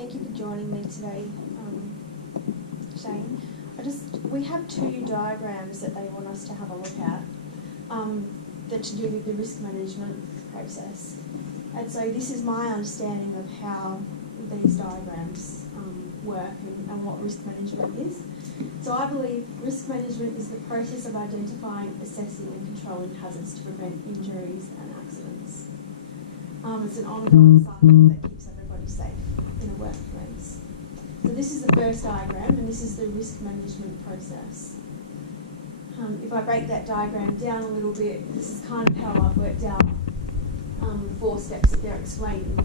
thank you for joining me today, Shane. We have two diagrams that they want us to have a look at that to do with the risk management process. And so this is my understanding of how these diagrams work and what risk management is. So I believe risk management is the process of identifying, assessing and controlling hazards to prevent injuries and accidents. It's an ongoing cycle that keeps everybody safe in a workplace. So this is the first diagram, and this is the risk management process. If I break that diagram down a little bit, this is kind of how I've worked out the 4 steps that they're explaining.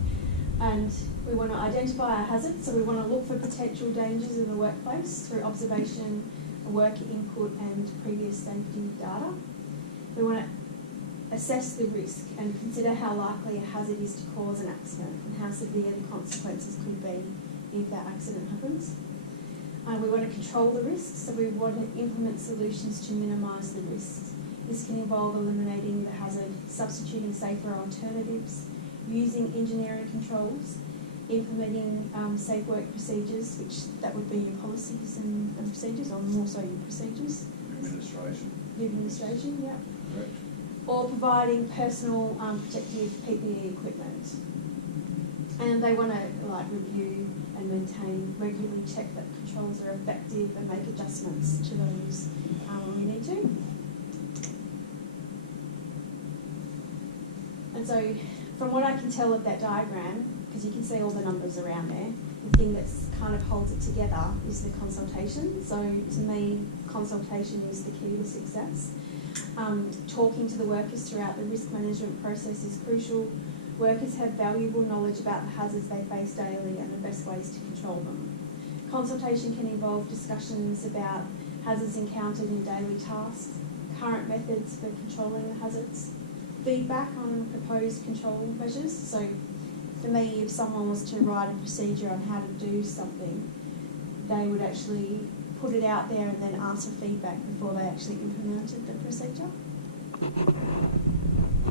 And we want to identify our hazards, so we want to look for potential dangers in the workplace through observation, work input and previous safety data. We want to assess the risk and consider how likely a hazard is to cause an accident and how severe the consequences could be if that accident happens. We want to control the risks, so we want to implement solutions to minimise the risks. This can involve eliminating the hazard, substituting safer alternatives, using engineering controls, implementing safe work procedures, which that would be your policies and procedures, or more so your procedures. Administration, yeah. Correct. Or providing personal protective PPE equipment. And they want to review and maintain, regularly check that controls are effective and make adjustments to those when we need to. And so from what I can tell of that diagram, because you can see all the numbers around there, the thing that kind of holds it together is the consultation. So to me, consultation is the key to success. Talking to the workers throughout the risk management process is crucial. Workers have valuable knowledge about the hazards they face daily and the best ways to control them. Consultation can involve discussions about hazards encountered in daily tasks, current methods for controlling the hazards, feedback on proposed control measures. So for me, if someone was to write a procedure on how to do something, they would actually put it out there and then ask for feedback before they actually implemented the procedure.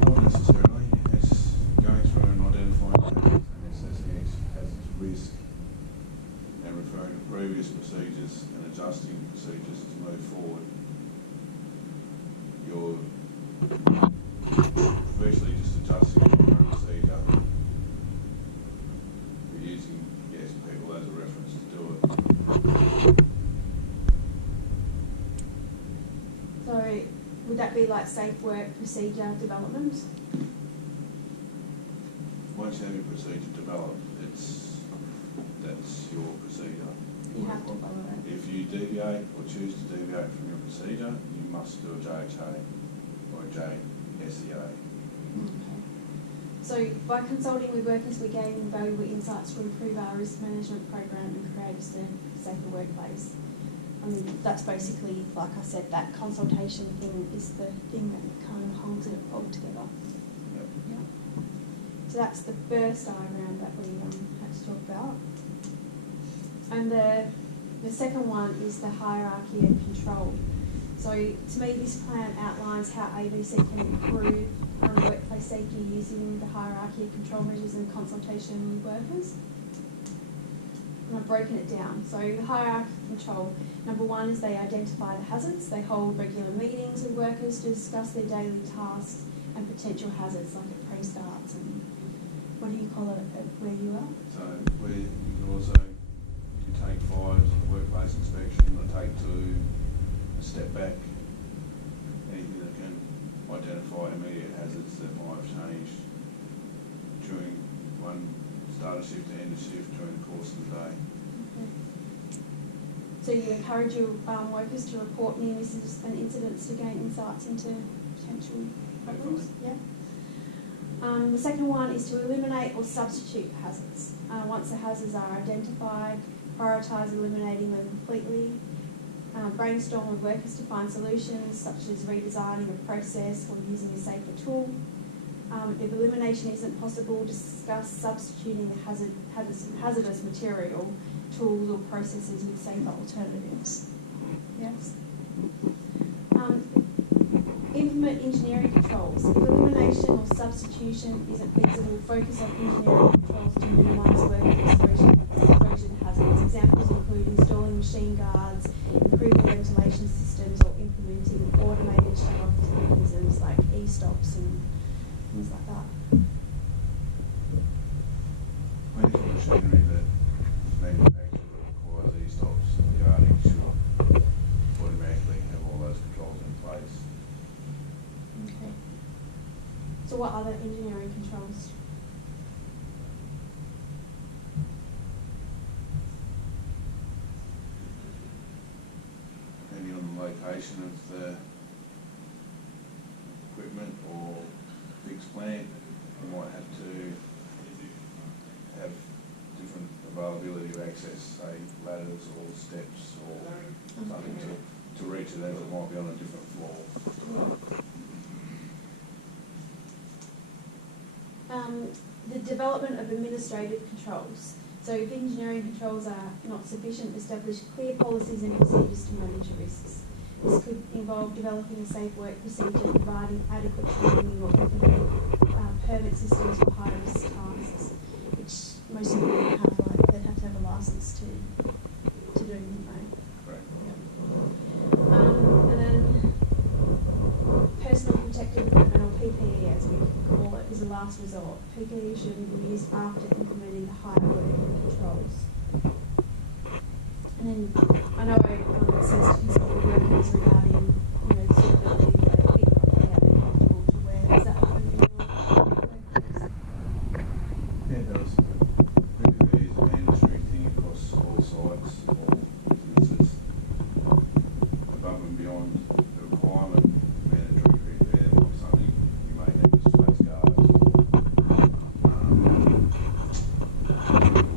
Not necessarily. It's going through and identifying hazards and assessing hazards risk and referring to previous procedures and adjusting procedures to move forward. You're virtually just adjusting your current procedure. You're using, people as a reference to do it. So would that be like safe work procedure development? Once you have your procedure developed, that's your procedure. You have to follow it. If you deviate or choose to deviate from your procedure, you must do a JHA or a JSEA. Okay. So by consulting with workers, we gain valuable insights to improve our risk management program and create a safer workplace. I mean, that's basically, like I said, that consultation thing is the thing that kind of holds it all together. Yep. Yeah. So that's the first diagram that we had to talk about. And the second one is the hierarchy of control. So to me, this plan outlines how ABC can improve workplace safety using the hierarchy of control measures and consultation with workers. And I've broken it down. So the hierarchy of control, number 1 is they identify the hazards. They hold regular meetings with workers to discuss their daily tasks and potential hazards, like at pre-starts and what do you call it at where you are? So where you can also take 5 workplace inspection, or take 2, a step back, anything that can identify immediate hazards that might have changed during one start of shift to end of shift during the course of the day. Okay. So you encourage your workers to report near misses and incidents to gain insights into potential problems? Yeah. The second one is to eliminate or substitute hazards. Once the hazards are identified, prioritise eliminating them completely. Brainstorm with workers to find solutions such as redesigning a process or using a safer tool. If elimination isn't possible, discuss substituting the hazardous material, tools or processes with safer alternatives. Yes. Implement engineering controls. If elimination or substitution isn't feasible, focus on engineering controls to minimise worker exposure to hazards. Examples include installing machine guards, improving ventilation systems, or implementing automated shut-off mechanisms like e-stops and things like that. Any machinery that is manufactured that requires e-stops and guarding should automatically have all those controls in place. Okay. So what other engineering controls? Depending on the location of the equipment or fixed plant, you might have to have different availability of access, say ladders or steps or something to reach it as it might be on a different floor. The development of administrative controls. So if engineering controls are not sufficient, establish clear policies and procedures to manage risks. This could involve developing a safe work procedure, providing adequate training or implementing permit systems for high-risk tasks, which most of them have, like, they'd have to have a license to do, wouldn't they? Correct. And then personal protective equipment, or PPE as we call it, is a last resort. PPE should be used after implementing the higher working controls. And then I know it says to consult with workers regarding, the suitability of their fit properly and they're comfortable to wear. Is that what you know? Yeah, it does. PPE is a mandatory thing across all sites, all businesses. Above and beyond the requirement, mandatory PPE might be something you may need as face guards or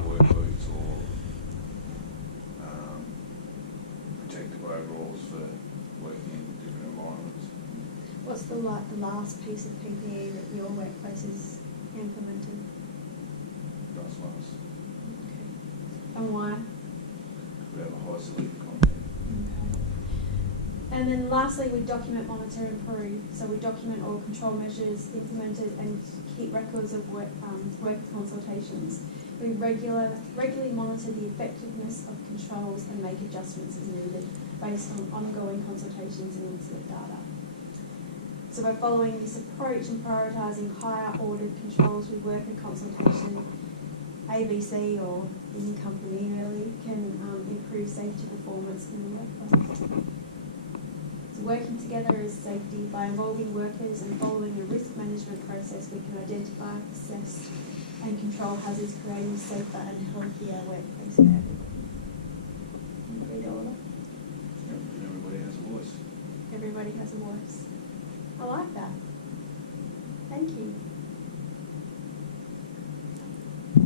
work boots or protective overalls for working in different environments. What's the last piece of PPE that your workplace has implemented? Dust masks. And why? We have a high silica content. And then lastly, we document, monitor, and improve. So we document all control measures implemented and keep records of worker consultations. We regularly monitor the effectiveness of controls and make adjustments as needed based on ongoing consultations and incident data. So by following this approach and prioritising higher ordered controls with worker consultation, ABC or any company really can improve safety performance in the workplace. So working together as safety, by involving workers and following a risk management process, we can identify, assess and control hazards, creating a safer and healthier workplace for everybody. Can you read all of that? Yep, and everybody has a voice. Everybody has a voice. I like that. Thank you.